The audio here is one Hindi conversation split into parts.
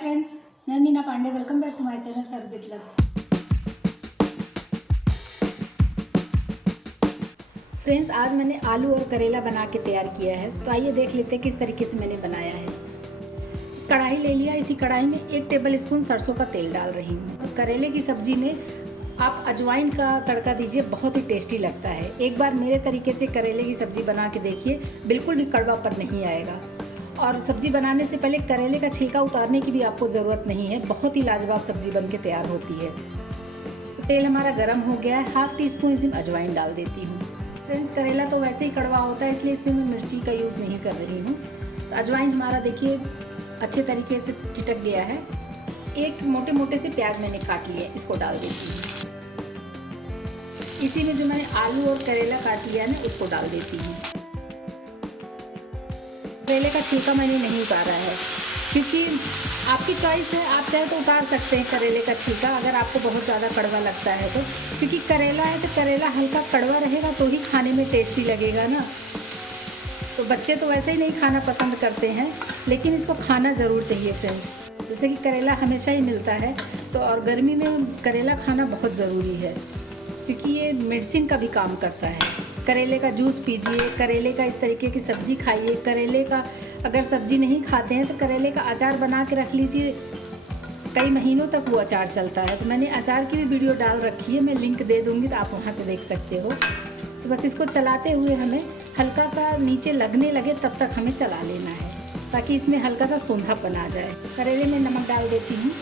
फ्रेंड्स, मैं Meena Pandey. Welcome back to my channel serve with love. Friends, आज मैंने आलू और करेला बना के तैयार किया है। तो आइए देख लेते हैं किस तरीके से मैंने बनाया है। कढ़ाई ले लिया, इसी कढ़ाई में 1 टेबल स्पून सरसों का तेल डाल रही हूँ। करेले की सब्जी में आप अजवाइन का तड़का दीजिए, बहुत ही टेस्टी लगता है। एक बार मेरे तरीके से करेले की सब्जी बना के देखिए, बिल्कुल भी कड़वापन नहीं आएगा। और सब्जी बनाने से पहले करेले का छिलका उतारने की भी आपको ज़रूरत नहीं है, बहुत ही लाजवाब सब्जी बनके तैयार होती है। तेल हमारा गर्म हो गया है, 1/2 टीस्पून इसमें अजवाइन डाल देती हूँ। फ्रेंड्स, करेला तो वैसे ही कड़वा होता है, इसलिए इसमें मैं मिर्ची का यूज़ नहीं कर रही हूँ। तो अजवाइन हमारा देखिए अच्छे तरीके से चिटक गया है। एक मोटे मोटे से प्याज मैंने काट लिए, इसको डाल देती हूँ। इसी में जो मैंने आलू और करेला काट लिया है ना, उसको डाल देती हूँ। करेले का छिलका मैंने नहीं उतारा है, क्योंकि आपकी चॉइस है, आप चाहे तो उतार सकते हैं करेले का छिलका, अगर आपको बहुत ज़्यादा कड़वा लगता है तो। क्योंकि करेला है तो करेला हल्का कड़वा रहेगा तो ही खाने में टेस्टी लगेगा ना। तो बच्चे तो वैसे ही नहीं खाना पसंद करते हैं, लेकिन इसको खाना ज़रूर चाहिए फ्रेंड्स। जैसे कि करेला हमेशा ही मिलता है, तो और गर्मी में करेला खाना बहुत ज़रूरी है, क्योंकि ये मेडिसिन का भी काम करता है। करेले का जूस पीजिए, करेले का इस तरीके की सब्ज़ी खाइए। करेले का अगर सब्ज़ी नहीं खाते हैं तो करेले का अचार बना के रख लीजिए, कई महीनों तक वो अचार चलता है। तो मैंने अचार की भी वीडियो डाल रखी है, मैं लिंक दे दूँगी तो आप वहाँ से देख सकते हो। तो बस इसको चलाते हुए हमें हल्का सा नीचे लगने लगे तब तक हमें चला लेना है, ताकि इसमें हल्का सा सोंधापन आ जाए। करेले में नमक डाल देती हूँ।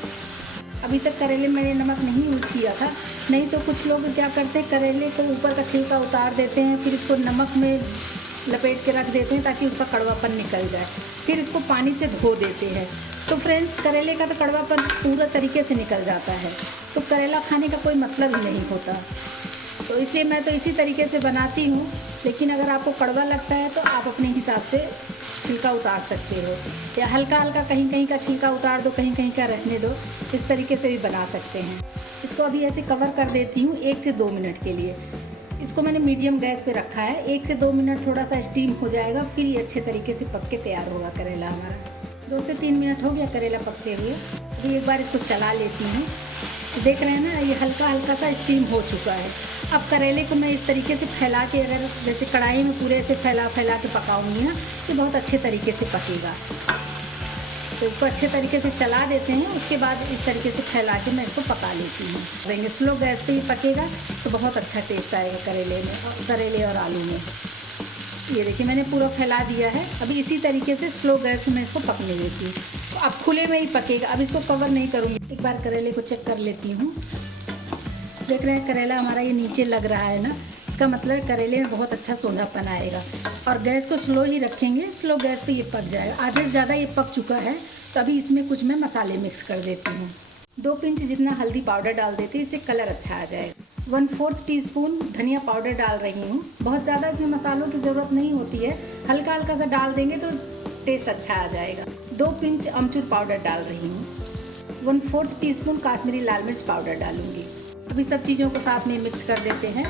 अभी तक करेले में मैंने नमक नहीं यूज़ किया था, नहीं तो कुछ लोग क्या करते हैं, करेले को ऊपर का छिलका उतार देते हैं, फिर इसको नमक में लपेट के रख देते हैं ताकि उसका कड़वापन निकल जाए, फिर इसको पानी से धो देते हैं। तो फ्रेंड्स, करेले का तो कड़वापन पूरा तरीके से निकल जाता है, तो करेला खाने का कोई मतलब ही नहीं होता। तो इसलिए मैं तो इसी तरीके से बनाती हूँ, लेकिन अगर आपको कड़वा लगता है तो आप अपने हिसाब से छिलका उतार सकते हो, या हल्का हल्का कहीं कहीं का छिलका उतार दो, कहीं कहीं का रहने दो। इस तरीके से भी बना सकते हैं। इसको अभी ऐसे कवर कर देती हूँ 1 से 2 मिनट के लिए। इसको मैंने मीडियम गैस पे रखा है। 1 से 2 मिनट थोड़ा सा स्टीम हो जाएगा, फिर ये अच्छे तरीके से पक के तैयार होगा करेला हमारा। 2 से 3 मिनट हो गया करेला पकते हुए। अभी एक बार इसको चला लेती हूँ। देख रहे हैं ना, ये हल्का हल्का सा स्टीम हो चुका है। अब करेले को मैं इस तरीके से फैला के, अगर जैसे कढ़ाई में पूरे से फैला के पकाऊंगी ना, तो बहुत अच्छे तरीके से पकेगा। तो इसको अच्छे तरीके से चला देते हैं, उसके बाद इस तरीके से फैला के मैं इसको पका लेती हूँ। रहेंगे स्लो गैस पे ही पकेगा तो बहुत अच्छा टेस्ट आएगा करेले और आलू में। ये देखिए मैंने पूरा फैला दिया है। अभी इसी तरीके से स्लो गैस पे मैं इसको पकने देती हूँ। तो अब खुले में ही पकेगा, अब इसको कवर नहीं करूँगी। एक बार करेले को चेक कर लेती हूँ। देख रहे हैं करेला हमारा ये नीचे लग रहा है ना, इसका मतलब करेले में बहुत अच्छा सोंधापन आएगा। और गैस को स्लो ही रखेंगे, स्लो गैस पे ये पक जाएगा। आधे से ज़्यादा ये पक चुका है, तो अभी इसमें कुछ मैं मसाले मिक्स कर देती हूँ। 2 पिंच जितना हल्दी पाउडर डाल देती हूँ, इससे कलर अच्छा आ जाएगा। 1/4 टीस्पून धनिया पाउडर डाल रही हूँ। बहुत ज़्यादा इसमें मसालों की ज़रूरत नहीं होती है, हल्का हल्का सा डाल देंगे तो टेस्ट अच्छा आ जाएगा। 2 पिंच अमचूर पाउडर डाल रही हूँ। 1/4 टीस्पून काश्मीरी लाल मिर्च पाउडर डालूँगी। अभी सब चीज़ों को साथ में मिक्स कर देते हैं।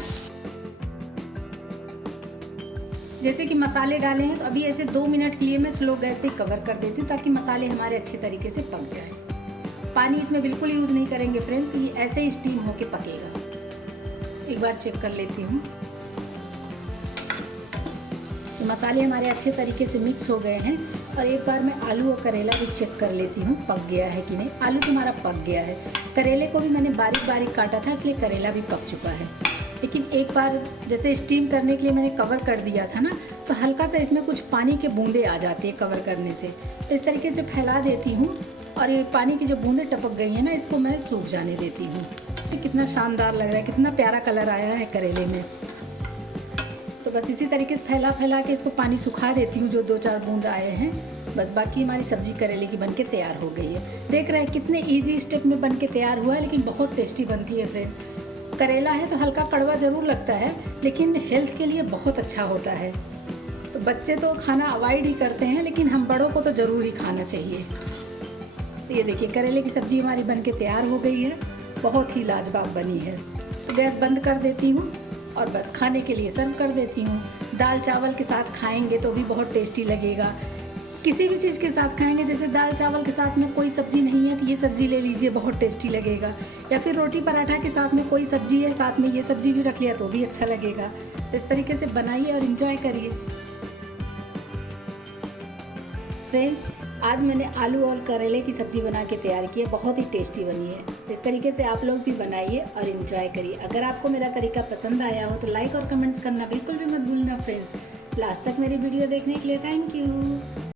जैसे कि मसाले डाले हैं, तो अभी ऐसे 2 मिनट के लिए मैं स्लो गैस पे कवर कर देती हूँ, ताकि मसाले हमारे अच्छे तरीके से पक जाए। पानी इसमें बिल्कुल यूज़ नहीं करेंगे फ्रेंड्स, ये ऐसे ही स्टीम होके पकेगा। एक बार चेक कर लेती हूँ। तो मसाले हमारे अच्छे तरीके से मिक्स हो गए हैं। और एक बार मैं आलू और करेला भी चेक कर लेती हूँ, पक गया है कि नहीं। आलू तो हमारा पक गया है। करेले को भी मैंने बारीक बारीक काटा था, इसलिए करेला भी पक चुका है। लेकिन एक बार जैसे स्टीम करने के लिए मैंने कवर कर दिया था ना, तो हल्का सा इसमें कुछ पानी के बूंदे आ जाते हैं कवर करने से। इस तरीके से फैला देती हूँ, और ये पानी की जो बूंदें टपक गई हैं ना, इसको मैं सूख जाने देती हूँ। तो कितना शानदार लग रहा है, कितना प्यारा कलर आया है करेले में। तो बस इसी तरीके से फैला के इसको पानी सुखा देती हूँ, जो 2-4 बूंद आए हैं। बस बाकी हमारी सब्जी करेले की बनके तैयार हो गई है। देख रहे हैं कितने इजी स्टेप में बनके तैयार हुआ है, लेकिन बहुत टेस्टी बनती है फ्रेंड्स। करेला है तो हल्का कड़वा ज़रूर लगता है, लेकिन हेल्थ के लिए बहुत अच्छा होता है। तो बच्चे तो खाना अवॉइड ही करते हैं, लेकिन हम बड़ों को तो ज़रूर ही खाना चाहिए। तो ये देखिए करेले की सब्ज़ी हमारी बनके तैयार हो गई है, बहुत ही लाजवाब बनी है। तो गैस बंद कर देती हूँ और बस खाने के लिए सर्व कर देती हूँ। दाल चावल के साथ खाएंगे तो भी बहुत टेस्टी लगेगा। किसी भी चीज़ के साथ खाएंगे, जैसे दाल चावल के साथ में कोई सब्जी नहीं है तो ये सब्जी ले लीजिए, बहुत टेस्टी लगेगा। या फिर रोटी पराठा के साथ में कोई सब्जी है, साथ में ये सब्जी भी रख लिया तो भी अच्छा लगेगा। तो इस तरीके से बनाइए और इन्जॉय करिए। फ्रेंड्स, आज मैंने आलू और करेले की सब्ज़ी बना के तैयार की है, बहुत ही टेस्टी बनी है। इस तरीके से आप लोग भी बनाइए और इन्जॉय करिए। अगर आपको मेरा तरीका पसंद आया हो तो लाइक और कमेंट्स करना बिल्कुल भी मत भूलना फ्रेंड्स। लास्ट तक मेरी वीडियो देखने के लिए थैंक यू।